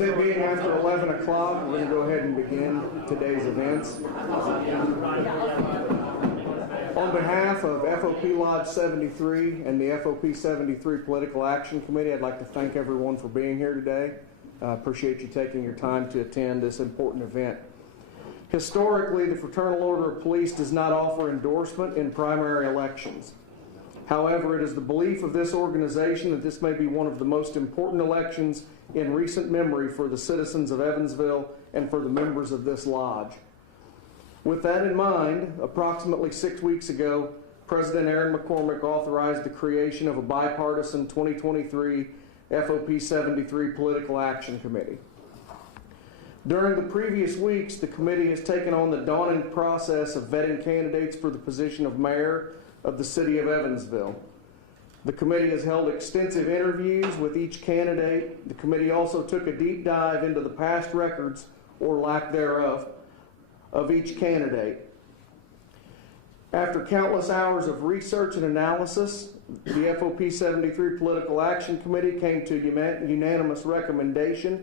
With it being after 11 o'clock, we're going to go ahead and begin today's events. On behalf of FOP Lodge 73 and the FOP 73 Political Action Committee, I'd like to thank everyone for being here today. I appreciate you taking your time to attend this important event. Historically, the Fraternal Order of Police does not offer endorsement in primary elections. However, it is the belief of this organization that this may be one of the most important elections in recent memory for the citizens of Evansville and for the members of this lodge. With that in mind, approximately 6 weeks ago, President Aaron McCormick authorized the creation of a bipartisan 2023 FOP 73 Political Action Committee. During the previous weeks, the committee has taken on the daunting process of vetting candidates for the position of mayor of the city of Evansville. The committee has held extensive interviews with each candidate. The committee also took a deep dive into the past records, or lack thereof, of each candidate. After countless hours of research and analysis, the FOP 73 Political Action Committee came to a unanimous recommendation.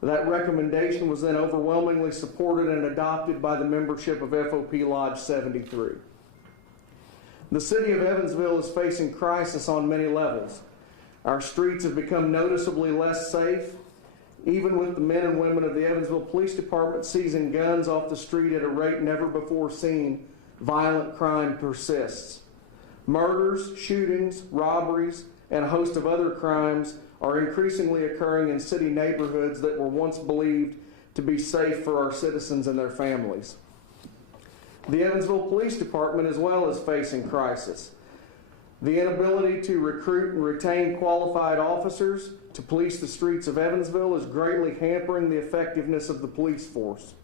That recommendation was then overwhelmingly supported and adopted by the membership of FOP Lodge 73. The city of Evansville is facing crisis on many levels. Our streets have become noticeably less safe. Even with the men and women of the Evansville Police Department seizing guns off the street at a rate never before seen, violent crime persists. Murders, shootings, robberies, and a host of other crimes are increasingly occurring in city neighborhoods that were once believed to be safe for our citizens and their families. The Evansville Police Department as well is facing crisis. The inability to recruit and retain qualified officers to police the streets of Evansville is greatly hampering the effectiveness of the police force.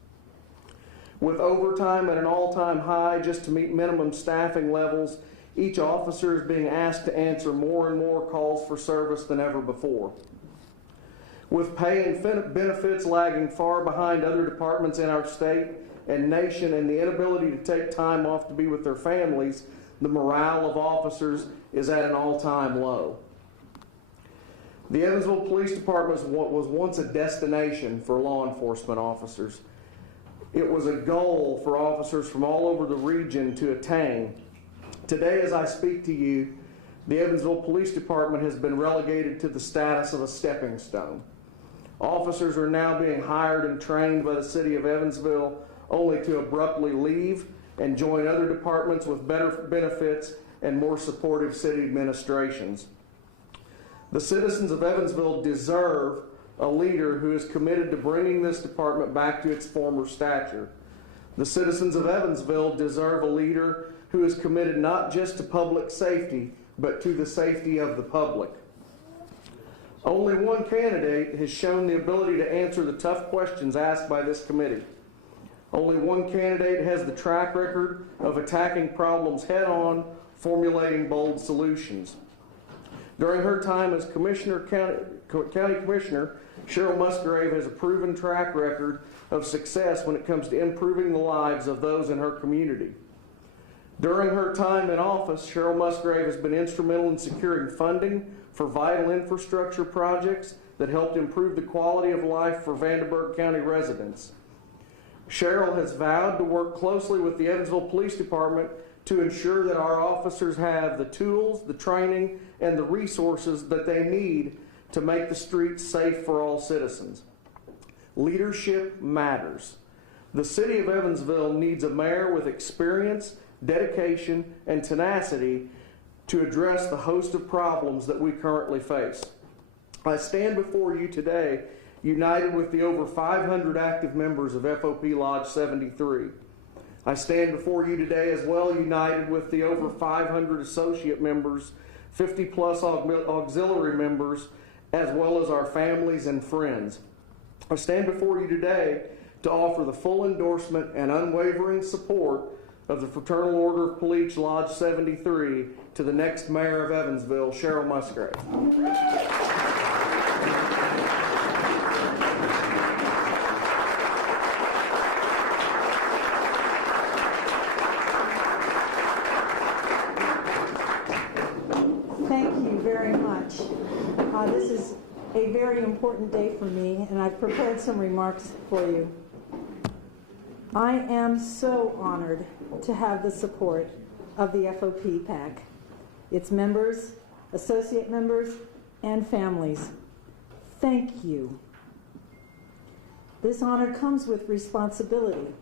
With overtime at an all-time high just to meet minimum staffing levels, each officer is being asked to answer more and more calls for service than ever before. With pay and benefits lagging far behind other departments in our state and nation, and the inability to take time off to be with their families, the morale of officers is at an all-time low. The Evansville Police Department was once a destination for law enforcement officers. It was a goal for officers from all over the region to attain. Today, as I speak to you, the Evansville Police Department has been relegated to the status of a stepping stone. Officers are now being hired and trained by the city of Evansville only to abruptly leave and join other departments with better benefits and more supportive city administrations. The citizens of Evansville deserve a leader who is committed to bringing this department back to its former stature. The citizens of Evansville deserve a leader who is committed not just to public safety, but to the safety of the public. Only one candidate has shown the ability to answer the tough questions asked by this committee. Only one candidate has the track record of attacking problems head-on, formulating bold solutions. During her time as County Commissioner, Cheryl Musgrave has a proven track record of success when it comes to improving the lives of those in her community. During her time in office, Cheryl Musgrave has been instrumental in securing funding for vital infrastructure projects that helped improve the quality of life for Vanderburgh County residents. Cheryl has vowed to work closely with the Evansville Police Department to ensure that our officers have the tools, the training, and the resources that they need to make the streets safe for all citizens. Leadership matters. The city of Evansville needs a mayor with experience, dedication, and tenacity to address the host of problems that we currently face. I stand before you today united with the over 500 active members of FOP Lodge 73. I stand before you today as well united with the over 500 associate members, 50 plus auxiliary members, as well as our families and friends. I stand before you today to offer the full endorsement and unwavering support of the Fraternal Order of Police Lodge 73 to the next mayor of Evansville, Cheryl Musgrave. Thank you very much. This is a very important day for me, and I've prepared some remarks for you. I am so honored to have the support of the FOP PAC, its members, associate members, and families. Thank you. This honor comes with responsibility.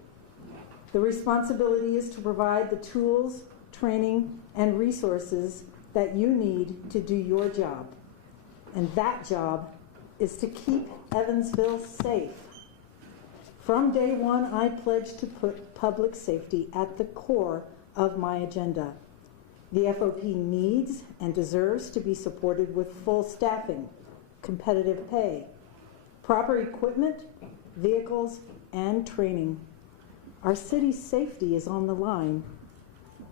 The responsibility is to provide the tools, training, and resources that you need to do your job. And that job is to keep Evansville safe. From day one, I pledged to put public safety at the core of my agenda. The FOP needs and deserves to be supported with full staffing, competitive pay, proper equipment, vehicles, and training. Our city's safety is on the line.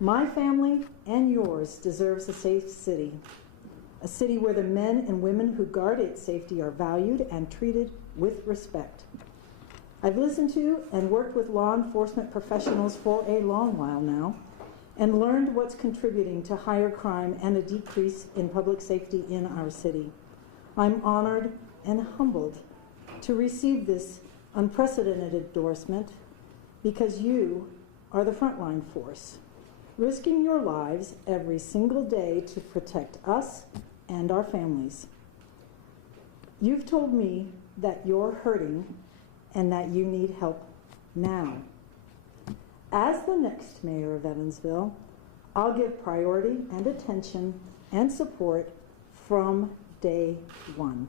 My family and yours deserves a safe city, a city where the men and women who guard its safety are valued and treated with respect. I've listened to and worked with law enforcement professionals for a long while now and learned what's contributing to higher crime and a decrease in public safety in our city. I'm honored and humbled to receive this unprecedented endorsement because you are the frontline force, risking your lives every single day to protect us and our families. You've told me that you're hurting and that you need help now. As the next mayor of Evansville, I'll give priority and attention and support from day one.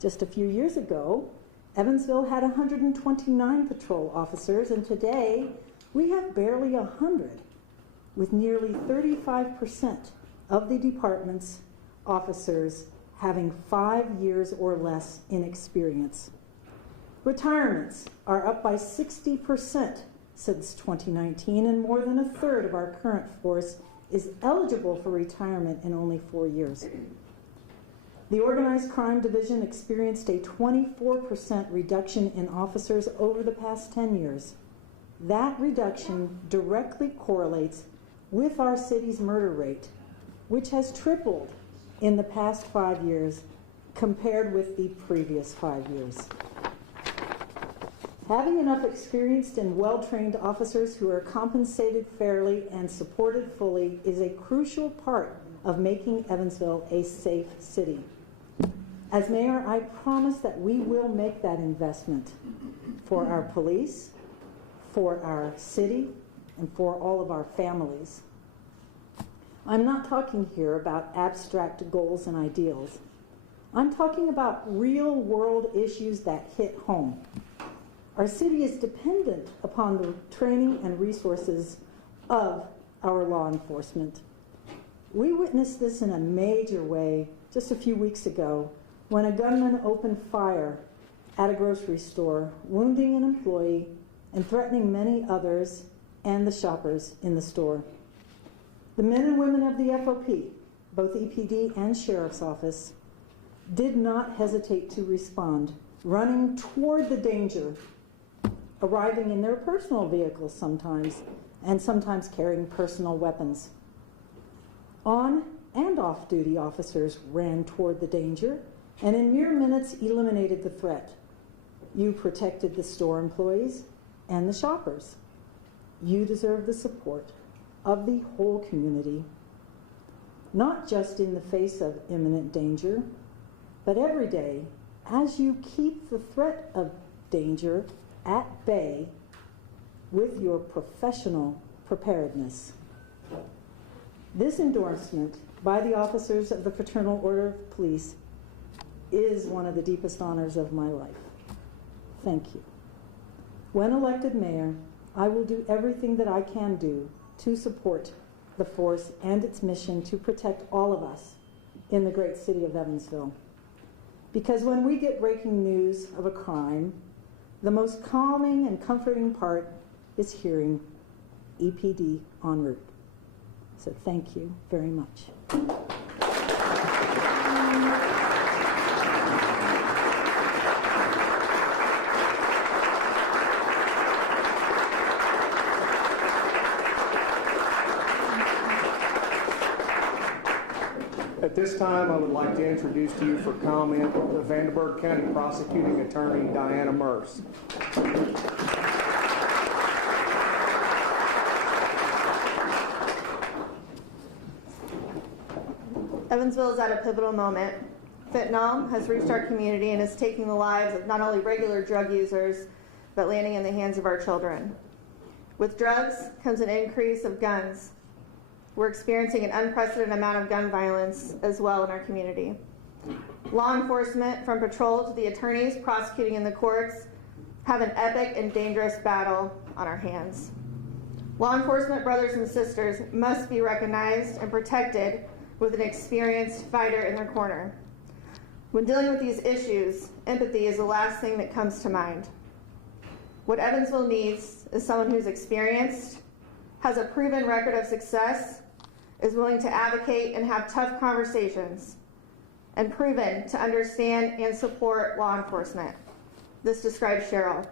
Just a few years ago, Evansville had 129 patrol officers, and today we have barely 100, with nearly 35% of the department's officers having 5 years or less in experience. Retirements are up by 60% since 2019, and more than a third of our current force is eligible for retirement in only 4 years. The Organized Crime Division experienced a 24% reduction in officers over the past 10 years. That reduction directly correlates with our city's murder rate, which has tripled in the past 5 years compared with the previous 5 years. Having enough experienced and well-trained officers who are compensated fairly and supported fully is a crucial part of making Evansville a safe city. As mayor, I promise that we will make that investment for our police, for our city, and for all of our families. I'm not talking here about abstract goals and ideals. I'm talking about real-world issues that hit home. Our city is dependent upon the training and resources of our law enforcement. We witnessed this in a major way just a few weeks ago when a gunman opened fire at a grocery store, wounding an employee and threatening many others and the shoppers in the store. The men and women of the FOP, both EPD and Sheriff's Office, did not hesitate to respond, running toward the danger, arriving in their personal vehicles sometimes, and sometimes carrying personal weapons. On and off-duty officers ran toward the danger and in mere minutes eliminated the threat. You protected the store employees and the shoppers. You deserve the support of the whole community, not just in the face of imminent danger, but every day as you keep the threat of danger at bay with your professional preparedness. This endorsement by the officers of the Fraternal Order of Police is one of the deepest honors of my life. Thank you. When elected mayor, I will do everything that I can do to support the force and its mission to protect all of us in the great city of Evansville. Because when we get breaking news of a crime, the most calming and comforting part is hearing EPD en route. So thank you very much. At this time, I would like to introduce to you for comment the Vanderburgh County Prosecuting Attorney Diana Merce. Evansville is at a pivotal moment. Fentanyl has reached our community and is taking the lives of not only regular drug users, but landing in the hands of our children. With drugs comes an increase of guns. We're experiencing an unprecedented amount of gun violence as well in our community. Law enforcement, from patrol to the attorneys prosecuting in the courts, have an epic and dangerous battle on our hands. Law enforcement brothers and sisters must be recognized and protected with an experienced fighter in their corner. When dealing with these issues, empathy is the last thing that comes to mind. What Evansville needs is someone who's experienced, has a proven record of success, is willing to advocate and have tough conversations, and proven to understand and support law enforcement. This describes Cheryl.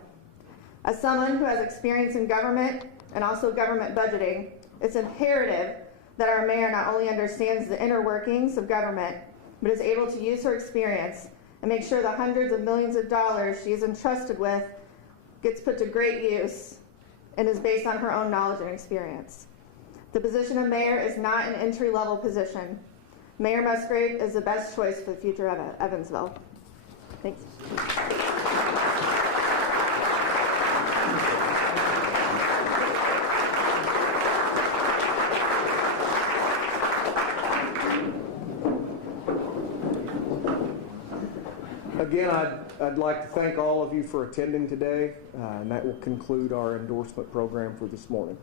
As someone who has experience in government and also government budgeting, it's imperative that our mayor not only understands the inner workings of government, but is able to use her experience and make sure the hundreds of millions of dollars she is entrusted with gets put to great use and is based on her own knowledge and experience. The position of mayor is not an entry-level position. Mayor Musgrave is the best choice for the future of Evansville. Thanks. Again, I'd like to thank all of you for attending today, and that will conclude our endorsement program for this morning.